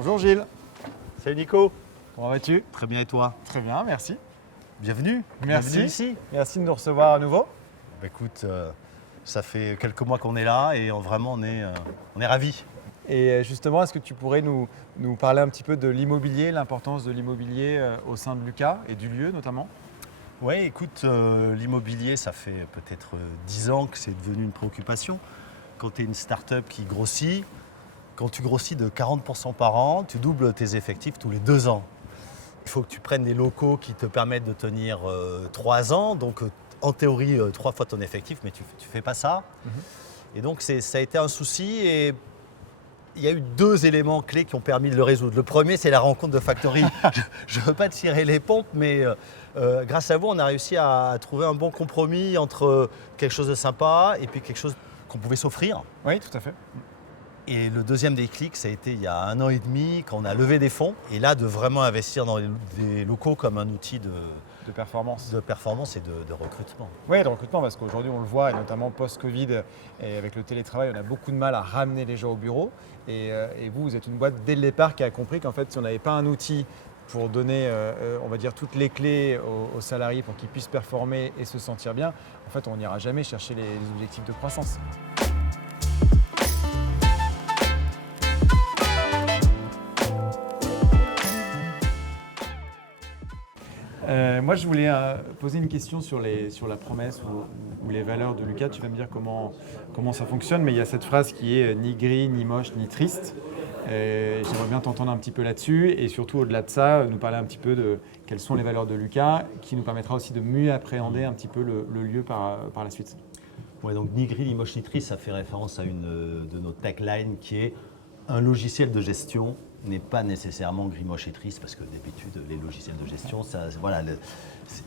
Bonjour Gilles, Salut Nico. comment vas-tu? Très bien et toi? Très bien, merci. Bienvenue. Merci. Bienvenue ici. Merci de nous recevoir à nouveau. Écoute, ça fait quelques mois qu'on est là et vraiment on est ravis. Et justement, est-ce que tu pourrais nous parler un petit peu de l'immobilier, l'importance de l'immobilier au sein de Lucas et du lieu notamment? Ouais, écoute, l'immobilier, ça fait peut-être 10 ans que c'est devenu une préoccupation. Quand tu es une start-up qui grossit, quand tu grossis de 40% par an, tu doubles tes effectifs tous les 2 ans. Il faut que tu prennes des locaux qui te permettent de tenir 3 ans, donc en théorie 3 fois ton effectif, mais tu ne fais pas ça. Et donc ça a été un souci et il y a eu 2 éléments clés qui ont permis de le résoudre. Le premier, c'est la rencontre de Factory. Je ne veux pas tirer les pompes, mais grâce à vous, on a réussi à trouver un bon compromis entre quelque chose de sympa et puis quelque chose qu'on pouvait s'offrir. Oui, tout à fait. Et le deuxième déclic, ça a été il y a 1 an et demi, quand on a levé des fonds. Et là, de vraiment investir dans des locaux comme un outil de performance. et de recrutement. Oui, de recrutement, parce qu'aujourd'hui, on le voit, et notamment post-Covid et avec le télétravail, on a beaucoup de mal à ramener les gens au bureau. Et vous êtes une boîte dès le départ qui a compris qu'en fait, si on n'avait pas un outil pour donner, on va dire, toutes les clés aux salariés pour qu'ils puissent performer et se sentir bien, en fait, on n'ira jamais chercher les objectifs de croissance. Moi, je voulais poser une question sur la promesse ou les valeurs de Lucas. Tu vas me dire comment ça fonctionne, mais il y a cette phrase qui est ni gris, ni moche, ni triste. J'aimerais bien t'entendre un petit peu là-dessus et surtout au-delà de ça, nous parler un petit peu de quelles sont les valeurs de Lucas, qui nous permettra aussi de mieux appréhender un petit peu le lieu par la suite. Ouais, donc ni gris, ni moche, ni triste, ça fait référence à une de nos taglines qui est un logiciel de gestion n'est pas nécessairement gris, moche et triste, parce que d'habitude, les logiciels de gestion,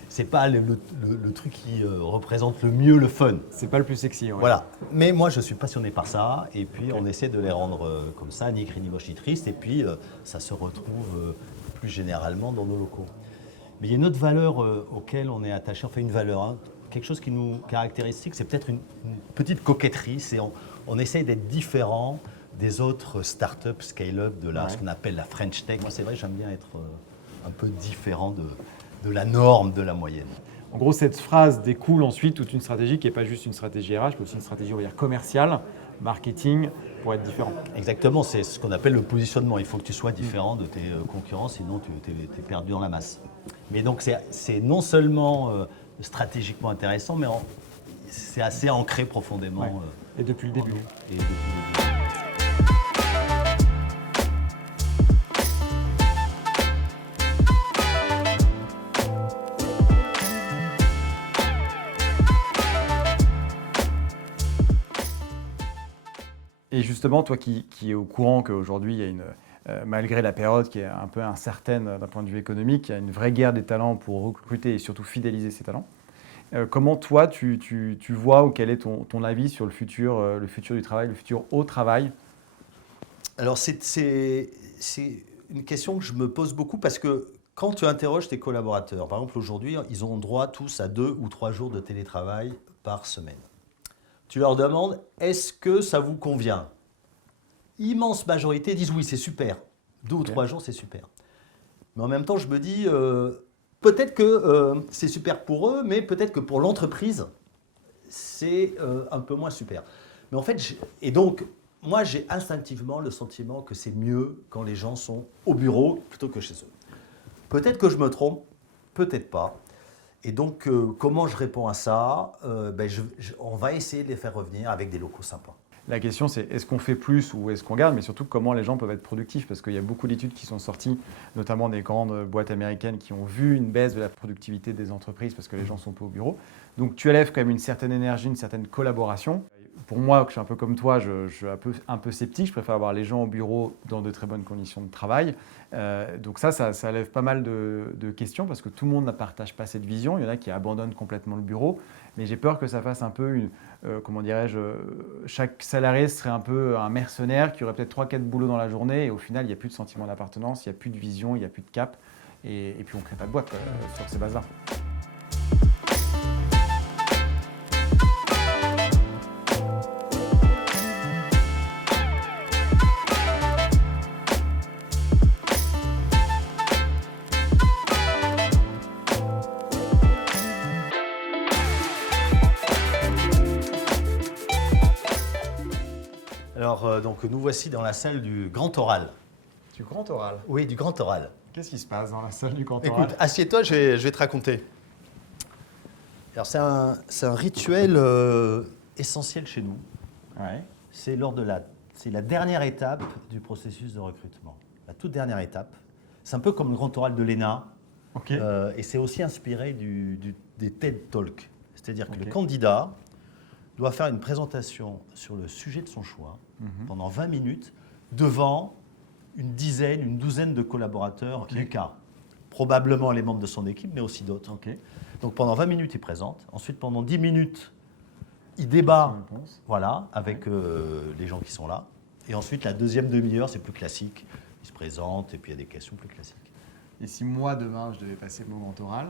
c'est pas le truc qui représente le mieux le fun. C'est pas le plus sexy. Ouais. Voilà. Mais moi, je suis passionné par ça, et puis on essaie de les rendre comme ça, ni gris, ni moche, ni triste, et puis ça se retrouve plus généralement dans nos locaux. Mais il y a une autre valeur auquel on est attaché, enfin une valeur, hein, quelque chose qui nous caractérise, c'est peut-être une petite coquetterie, c'est on essaie d'être différent des autres startups scale-up de ce qu'on appelle la French Tech. Moi, c'est vrai, j'aime bien être un peu différent de la norme, de la moyenne. En gros, cette phrase découle ensuite toute une stratégie qui n'est pas juste une stratégie RH, mais aussi une stratégie, on va dire, commerciale, marketing, pour être différent. Exactement, c'est ce qu'on appelle le positionnement. Il faut que tu sois différent de tes concurrents, sinon tu es perdu dans la masse. Mais donc, c'est non seulement stratégiquement intéressant, mais c'est assez ancré profondément. Ouais. Et depuis le début. Et justement, toi qui es au courant qu'aujourd'hui, il y a malgré la période qui est un peu incertaine d'un point de vue économique, il y a une vraie guerre des talents pour recruter et surtout fidéliser ces talents. Comment toi, tu vois ou quel est ton avis sur le futur du travail, le futur au travail? Alors, c'est une question que je me pose beaucoup parce que quand tu interroges tes collaborateurs, par exemple aujourd'hui, ils ont droit tous à 2 ou 3 jours de télétravail par semaine. Tu leur demandes, est-ce que ça vous convient? Immense majorité disent oui, c'est super. 2 ou 3 jours, c'est super. Mais en même temps, je me dis, peut-être que c'est super pour eux, mais peut-être que pour l'entreprise, c'est un peu moins super. Mais en fait, donc, moi, j'ai instinctivement le sentiment que c'est mieux quand les gens sont au bureau plutôt que chez eux. Peut-être que je me trompe, peut-être pas. Et donc, comment je réponds à ça? On va essayer de les faire revenir avec des locaux sympas. La question, c'est est-ce qu'on fait plus ou est-ce qu'on garde, mais surtout comment les gens peuvent être productifs, parce qu'il y a beaucoup d'études qui sont sorties, notamment des grandes boîtes américaines qui ont vu une baisse de la productivité des entreprises parce que les gens sont pas au bureau. Donc, tu élèves quand même une certaine énergie, une certaine collaboration. Pour moi, je suis un peu comme toi, je suis un peu sceptique. Je préfère avoir les gens au bureau dans de très bonnes conditions de travail. Donc ça lève pas mal de questions parce que tout le monde ne partage pas cette vision. Il y en a qui abandonnent complètement le bureau. Mais j'ai peur que ça fasse un peu comment dirais-je, chaque salarié serait un peu un mercenaire qui aurait peut-être 3-4 boulots dans la journée et au final, il n'y a plus de sentiment d'appartenance, il n'y a plus de vision, il n'y a plus de cap. Et puis on ne crée pas de boîte sur ces bases-là. donc nous voici dans la salle du Grand Oral. Du grand oral. Oui, du Grand Oral. Qu'est-ce qui se passe dans la salle du grand oral? Écoute, assieds-toi, je vais te raconter. Alors c'est un rituel essentiel chez nous. Ouais. C'est la dernière étape du processus de recrutement. La toute dernière étape. C'est un peu comme le Grand Oral de l'ENA. Ok. Et c'est aussi inspiré des TED Talks. C'est-à-dire que Ok. le candidat doit faire une présentation sur le sujet de son choix Mhm. pendant 20 minutes devant une douzaine de collaborateurs Ok. Lucas. Probablement les membres de son équipe, mais aussi d'autres. Ok. Donc pendant 20 minutes, il présente. Ensuite, pendant 10 minutes, il débat Réponse. voilà, avec les gens qui sont là. Et ensuite, la deuxième demi-heure, c'est plus classique. Il se présente et puis il y a des questions plus classiques. Et si moi, demain, je devais passer mon grand oral,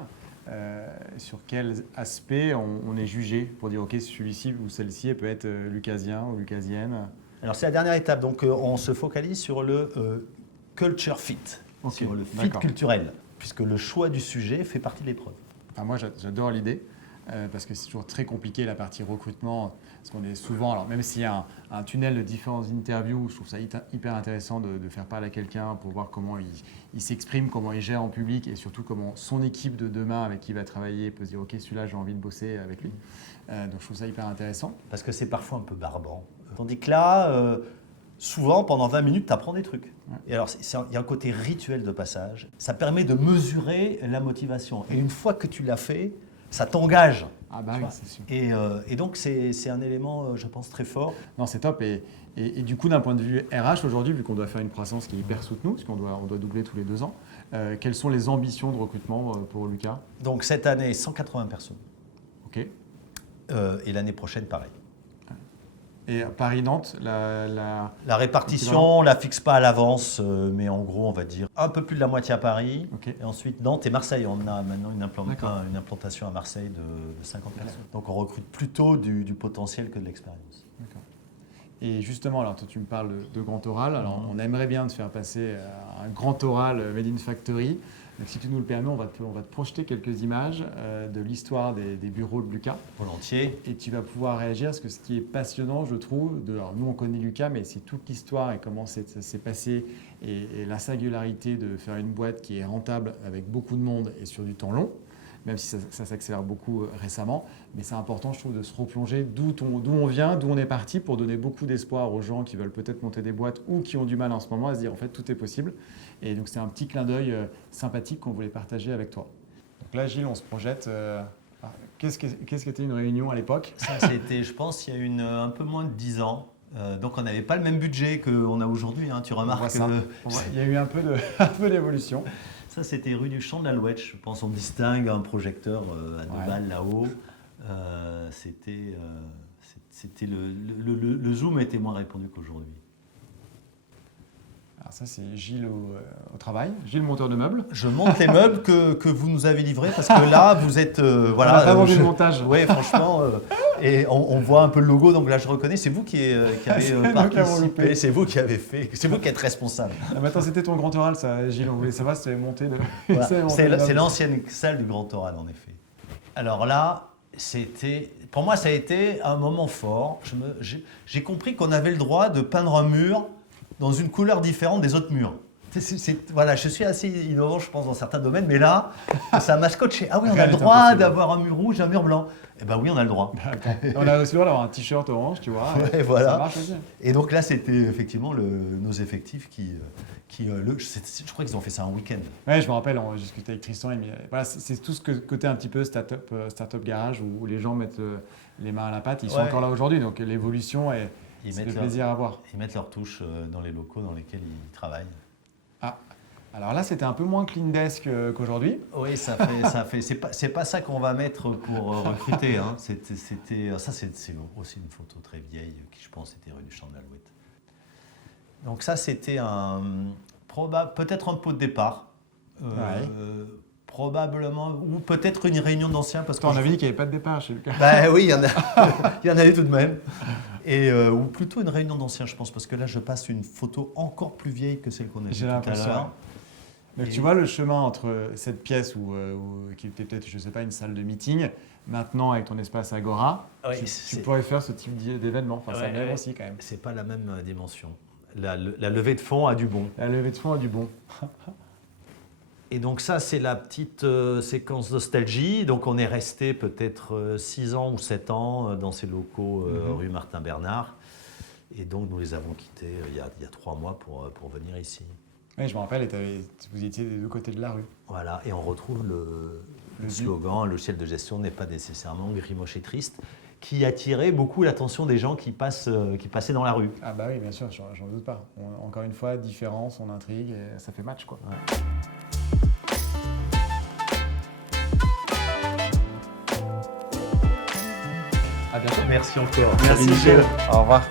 sur quel aspect on est jugé pour dire, OK, celui-ci ou celle-ci, elle peut être lucasien ou lucasienne? Alors c'est la dernière étape, donc on se focalise sur le culture fit, Ok, sur le fit d'accord. culturel, puisque le choix du sujet fait partie de l'épreuve. Ah, moi, j'adore l'idée, parce que c'est toujours très compliqué la partie recrutement, parce qu'on est souvent, alors même s'il y a un tunnel de différentes interviews, je trouve ça hyper intéressant de faire parler à quelqu'un pour voir comment il s'exprime, comment il gère en public, et surtout comment son équipe de demain avec qui il va travailler peut se dire, OK, celui-là, j'ai envie de bosser avec lui. Donc je trouve ça hyper intéressant. Parce que c'est parfois un peu barbant. Tandis que là, souvent, pendant 20 minutes, tu apprends des trucs. Ouais. Et alors, il y a un côté rituel de passage. Ça permet de mesurer la motivation. Et une fois que tu l'as fait, ça t'engage. Ah bah Tu oui, vois. c'est sûr. Et donc, c'est un élément, je pense, très fort. Non, c'est top. Et du coup, d'un point de vue RH aujourd'hui, vu qu'on doit faire une croissance qui est hyper soutenue, parce qu'on doit doubler tous les 2 ans, quelles sont les ambitions de recrutement pour Lucas? Donc, cette année, 180 personnes. OK. Et l'année prochaine, pareil. Et Paris-Nantes, La répartition, on ne la fixe pas à l'avance, mais en gros, on va dire un peu plus de la moitié à Paris. OK. Et ensuite, Nantes et Marseille. On a maintenant D'accord. une implantation à Marseille de 50 personnes. Donc, on recrute plutôt du potentiel que de l'expérience. D'accord. Et justement, alors toi, tu me parles de grand oral. Alors, on aimerait bien te faire passer un grand oral Made in Factory. Donc, si tu nous le permets, on va te projeter quelques images de l'histoire des bureaux de Lucas. Volontiers. Et tu vas pouvoir réagir, parce que ce qui est passionnant, je trouve, alors nous on connaît Lucas, mais c'est toute l'histoire et comment ça s'est passé et la singularité de faire une boîte qui est rentable avec beaucoup de monde et sur du temps long, même si ça s'accélère beaucoup récemment. Mais c'est important, je trouve, de se replonger d'où on vient, d'où on est parti, pour donner beaucoup d'espoir aux gens qui veulent peut-être monter des boîtes ou qui ont du mal en ce moment à se dire en fait tout est possible. Et donc c'est un petit clin d'œil sympathique qu'on voulait partager avec toi. Donc là, Gilles, on se projette. Qu'est-ce qu'était une réunion à l'époque? Ça, c'était, je pense, il y a un peu moins de 10 ans. Donc, on n'avait pas le même budget qu'on a aujourd'hui. Hein. Tu On voit remarques ça. Il y a eu un peu d'évolution. ça, c'était rue du Champ de l'Alouette. Je pense on distingue un projecteur à 2 balles là-haut. C'était le zoom était moins répandu qu'aujourd'hui. Alors ça, c'est Gilles au travail. Gilles, monteur de meubles. Je monte les meubles que vous nous avez livrés parce que là, vous êtes... voilà, on n'a pas vendu le montage. Oui, franchement. Et on voit un peu le logo, donc là, je reconnais. C'est vous qui avez C'est nous qui avons participé. loupé. C'est vous qui avez fait. C'est vous qui êtes responsable. Ah, mais attends, c'était ton grand oral, ça, Gilles. On voulait savoir si tu avais monté. Voilà. si t'avais monté C'est le c'est meuble. l'ancienne salle du Grand Oral, en effet. Alors là, pour moi, ça a été un moment fort. J'ai compris qu'on avait le droit de peindre un mur dans une couleur différente des autres murs. Voilà, je suis assez innovant, je pense, dans certains domaines, mais là, ça m'a scotché. Ah oui, on a Rien le n'est droit impossible. d'avoir un mur rouge, un mur blanc. Eh ben oui, on a le droit. Bah, attends. On a aussi le droit d'avoir un t-shirt orange, tu vois. Ouais, voilà. Ça marche aussi. Et donc là, c'était effectivement nos effectifs je crois qu'ils ont fait ça un week-end. Ouais, je me rappelle, on discutait avec Tristan. Voilà, c'est tout ce côté un petit peu startup garage où les gens mettent les mains à la pâte. Ils sont Ouais. encore là aujourd'hui, donc l'évolution, Ils c'est mettent de plaisir à voir. Ils mettent leur touche dans les locaux dans lesquels ils travaillent. Ah, alors là, c'était un peu moins clean desk qu'aujourd'hui. Oui, ça fait. C'est pas ça qu'on va mettre pour recruter. Hein. C'est aussi une photo très vieille qui, je pense, était rue du Champ de l'Alouette. Donc ça, c'était peut-être un pot de départ. Probablement, ou peut-être une réunion d'anciens parce On avait dit qu'il n'y avait pas de départ chez Lucas. Bah oui, il y en a eu tout de même. Ou plutôt une réunion d'anciens, je pense, parce que là, je passe une photo encore plus vieille que celle qu'on a vue J'ai tout à l'impression. l'heure. Donc tu vois le chemin entre cette pièce qui était peut-être, je ne sais pas, une salle de meeting, maintenant avec ton espace Agora, Oui, tu pourrais faire ce type d'événement. Enfin, ça m'aime aussi quand même. C'est pas la même dimension. La levée de fonds a du bon. La levée de fonds a du bon. Et donc ça, c'est la petite séquence nostalgie. Donc on est resté peut-être 6 ans ou 7 ans dans ces locaux rue Martin-Bernard. Et donc nous les avons quittés il y a 3 mois pour venir ici. Oui, je me rappelle, vous étiez des deux côtés de la rue. Voilà, et on retrouve le slogan « Le logiciel de gestion n'est pas nécessairement gris, moche et triste », qui attirait beaucoup l'attention des gens qui passaient dans la rue. Ah bah oui, bien sûr, j'en doute pas. Encore une fois, différence, on intrigue et ça fait match, quoi. Ouais. À bientôt. Merci encore. Merci Michel. Au revoir.